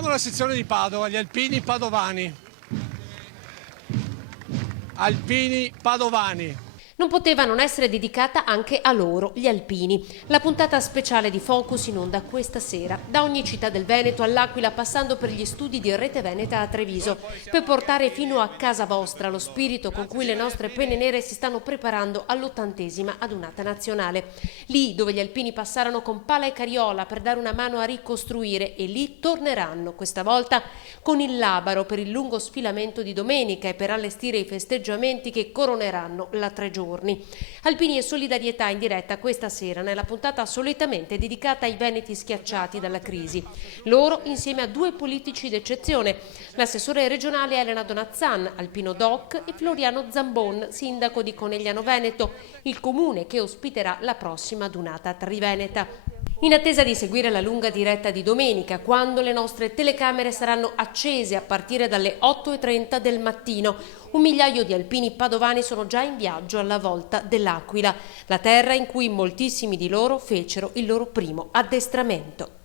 Siamo alla sezione di Padova, gli alpini padovani. Alpini padovani. Non poteva non essere dedicata anche a loro, gli alpini. La puntata speciale di Focus in onda questa sera, da ogni città del Veneto all'Aquila, passando per gli studi di Rete Veneta a Treviso, per portare fino a casa vostra lo spirito con cui le nostre penne nere si stanno preparando all'80ª adunata nazionale. Lì dove gli alpini passarono con pala e carriola per dare una mano a ricostruire, e lì torneranno, questa volta con il Labaro per il lungo sfilamento di domenica e per allestire i festeggiamenti che coroneranno la 3 giorni. Alpini e solidarietà in diretta questa sera nella puntata solitamente dedicata ai veneti schiacciati dalla crisi. Loro insieme a due politici d'eccezione, l'assessore regionale Elena Donazzan, alpino doc, e Floriano Zambon, sindaco di Conegliano Veneto, il comune che ospiterà la prossima adunata triveneta. In attesa di seguire la lunga diretta di domenica, quando le nostre telecamere saranno accese a partire dalle 8:30 del mattino, 1 migliaio di alpini padovani sono già in viaggio alla volta dell'Aquila, la terra in cui moltissimi di loro fecero il loro primo addestramento.